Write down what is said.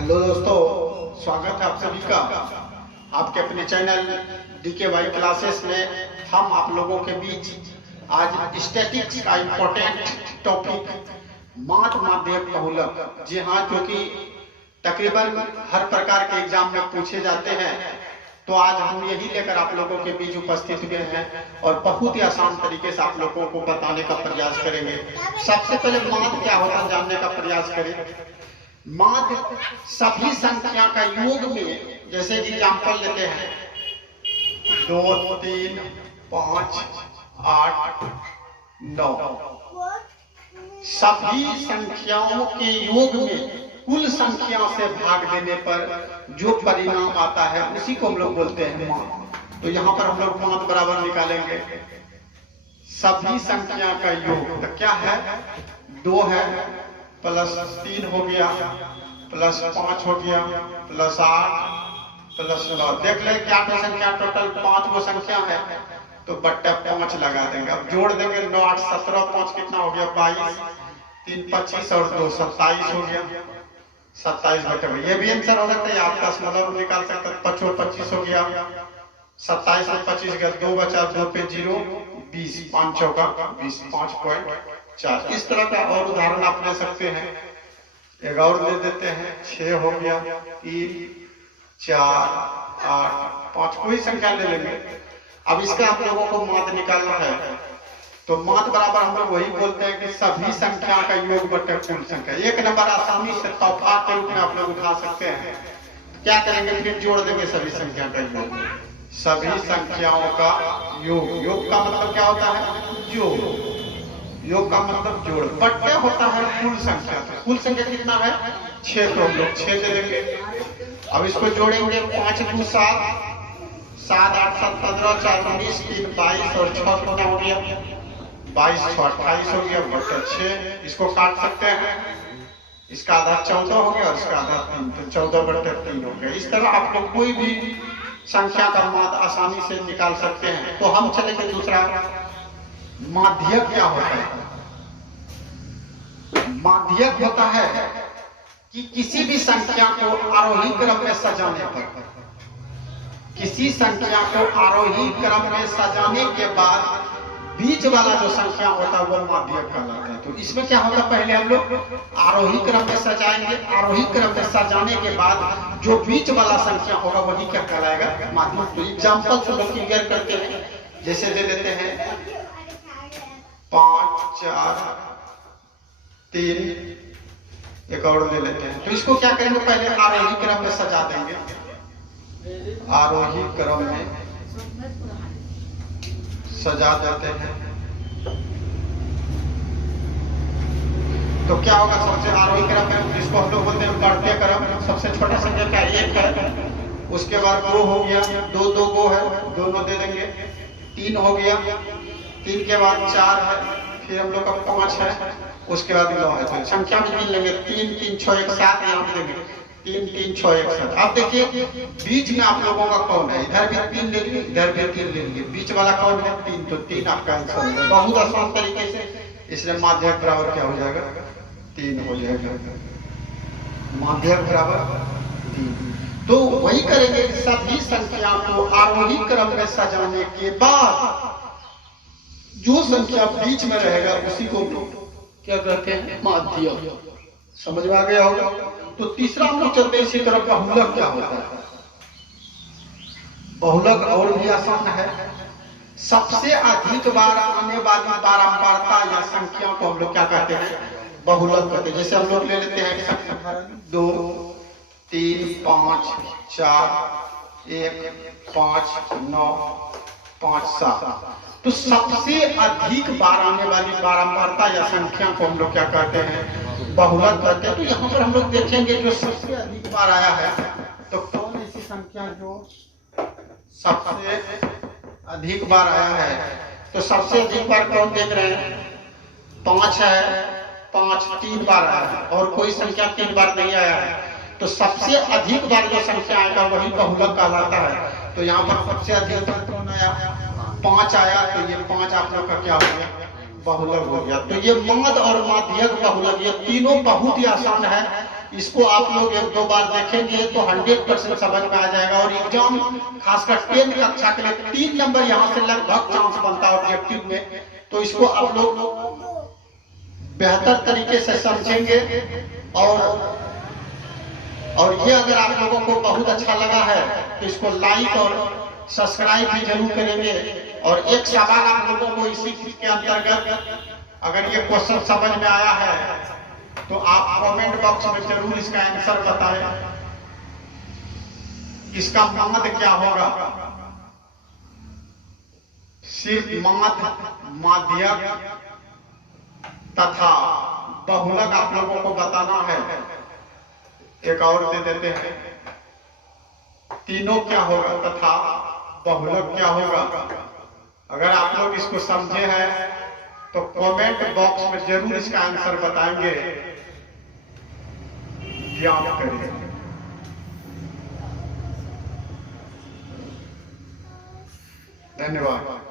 Hello दोस्तों, स्वागत है आप सभी का आपके अपने चैनल DKY क्लासेस में। हम आप लोगों के बीच आज स्टैटिक्स का इम्पोर्टेंट टॉपिक माध्य माध्यक बहुलक, जी हाँ, जो कि तकरीबन हर प्रकार के एग्जाम में पूछे जाते हैं। तो आज हम यही लेकर आप लोगों के बीच उपस्थित हुए हैं और बहुत ही आसान तरीके से आप लोगों को बताने का प्रयास करेंगे। सबसे पहले माध्य क्या होता है जानने का प्रयास करें। माध्य सभी संख्या का योग में, जैसे एग्जाम्पल लेते हैं 2, 3, 5, 8, 9, सभी संख्याओं के योग में कुल संख्या से भाग देने पर जो परिणाम आता है उसी को हम लोग बोलते हैं माध्य। तो यहाँ पर हम लोग माध्य बराबर निकालेंगे सभी संख्या का योग। तो क्या है, 2 है प्लस 3 हो गया प्लस 5 हो गया प्लस 8 प्लस 9। देख ले क्या क्या संख्या, टोटल 5 वो संख्या है तो बट्टा 5 लगा देंगे। अब जोड़ देंगे 9, 8, 17, 5 कितना हो गया 22, 3, 25 और 2 27 हो गया। 27 बटे ये भी आंसर हो सकता है, आप दशमलव निकाल सकते हैं। 5 और 25 हो गया, 27 और 25 गया, 2 बचा, 2 पे 0, 20, 5 चौका 20, 5.4। इस तरह का और उदाहरण आप ले सकते हैं। एक और दे देते हैं, 6 हो गया, 3, 4, 8, 5, कोई संख्या ले लेंगे। अब इसका आप लोगों को माध्य निकालना है। तो माध्य बराबर हम लोग वही बोलते हैं कि सभी संख्या का योग बटे कुल संख्या। एक नंबर आसानी से तोहफा के रूप में आप लोग उठा सकते हैं। क्या करेंगे, फिर जोड़ देंगे सभी संख्या का योग, सभी संख्याओं का योग। योग का मतलब क्या होता है, जोड़। योग का मतलब जोड़। बट्टे होता है कुल संख्या। तो कुल संख्या कितना है 6, तो हम लोग 6 दे देंगे। अब इसको जोड़ेंगे 5 2 7, 7 8 7 15, 4 19, 3 22 और 6 कितना हो गया 22, 6 28 हो गया बट्टे 6। इसको काट सकते हैं, इसका आधा 14 हो गया और इसका आधा 3, तो 14 बट्टे 3 हो गया। इस तरह आप लोग कोई भी संख्या का माध्य आसानी से निकाल सकते हैं। तो हम चलेंगे दूसरा, माध्यक क्या होता है। माध्यक होता है कि किसी भी संख्या को आरोही क्रम में सजाने पर, किसी संख्या को आरोही क्रम में सजाने के बाद बीच वाला जो संख्या होता है वो माध्यक कहलाता है। तो इसमें क्या होगा, पहले हम लोग आरोही क्रम में सजाएंगे, आरोही क्रम में सजाने के बाद जो बीच वाला संख्या होगा वही क्या कहलाएगा, माध्यक। तो एग्जाम्पल से लोग क्लियर करते हैं, जैसे दे देते हैं 5 4 3, एक और ले लेते हैं। तो इसको क्या करेंगे, पहले आरोही क्रम में सजा देंगे, आरोही क्रम में सजा देते हैं। तो क्या होगा, सबसे आरोही क्रम में जिसको हम लोग बोलते हैं बढ़ते क्रम, सबसे छोटा संख्या क्या 1 है, उसके बाद 2 हो गया, 2 2 2 है, दोनों दे देंगे। 3 हो गया, 3 के बाद 4 है, फिर हम लोग का 5 है, उसके बाद 9 है। तो संख्या में गिन लेंगे 3 3 6 1 7, यहाँ देंगे 3 3 6 1 7। अब देखिए बीच में आप लोगों का कौन है, इधर भी 3 ले लिए, इधर भी 3 ले लिए, बीच वाला कौन है 3, तो 3 आपका आंसर है। बहुत आसान तरीके से, इसलिए माध्यक बराबर क्या हो जाएगा 3 हो जाएगा, माध्यक बराबर 3। तो वही करेंगे, सभी संख्या को आरोही क्रम में सजाने के बाद जो संख्या बीच में रहेगा उसी को क्या कहते हैं, माध्य। समझ में आ गया होगा। तो तीसरा हम लोग चलते हैं इसी तरह, बहुलक क्या होता है। बहुलक और भी आसान है। सबसे अधिक बार आने वाली बारंबारता या संख्या को हम लोग क्या कहते हैं, बहुलक कहते हैं। जैसे हम लोग ले लेते हैं 2 3 5 4 1 5 9 5 7। तो सबसे अधिक बार आने वाली बारंबारता या संख्या को हम लोग क्या कहते हैं, बहुलक कहते हैं। तो यहाँ पर हम लोग देखेंगे जो सबसे अधिक बार आया है, तो कौन ऐसी संख्या जो सबसे अधिक बार आया है। तो सबसे अधिक बार कौन देख रहे हैं, 5 है, 5 3 बार आया है और कोई संख्या 3 बार नहीं आया है। तो सबसे अधिक बार जो संख्या आएगा वही बहुलक कहलाता है। तो यहाँ पर सबसे अधिक बार कौन आया, 5 आया, तो ये 5 आप लोग का क्या हो गया, बहुलक हो गया। तो ये माध्य और माध्यक बहुलक ये तीनों बहुत ही आसान है। इसको आप लोग 1-2 बार देखेंगे तो 100% समझ में आ जाएगा। और एग्जाम खासकर 10th कक्षा के लिए 3 नंबर यहाँ से लगभग चांस बनता है ऑब्जेक्टिव में। तो इसको आप लोग बेहतर तरीके से समझेंगे। और ये अगर आप लोगों को बहुत अच्छा लगा है तो इसको लाइक और सब्सक्राइब भी जरूर करेंगे। और एक सवाल आप लोगों को इसी के अंतर्गत, अगर ये क्वेश्चन समझ में आया है तो आप कमेंट बॉक्स में जरूर इसका आंसर बताएं। इसका मद क्या होगा? सिर्फ मद, माध्यक तथा बहुलक आप लोगों को बताना है। एक और दे देते हैं, तीनों क्या होगा तथा बहुलक क्या होगा। अगर आप लोग इसको समझे हैं तो कमेंट बॉक्स में जरूर इसका आंसर बताएंगे, ज्ञान करिए। धन्यवाद।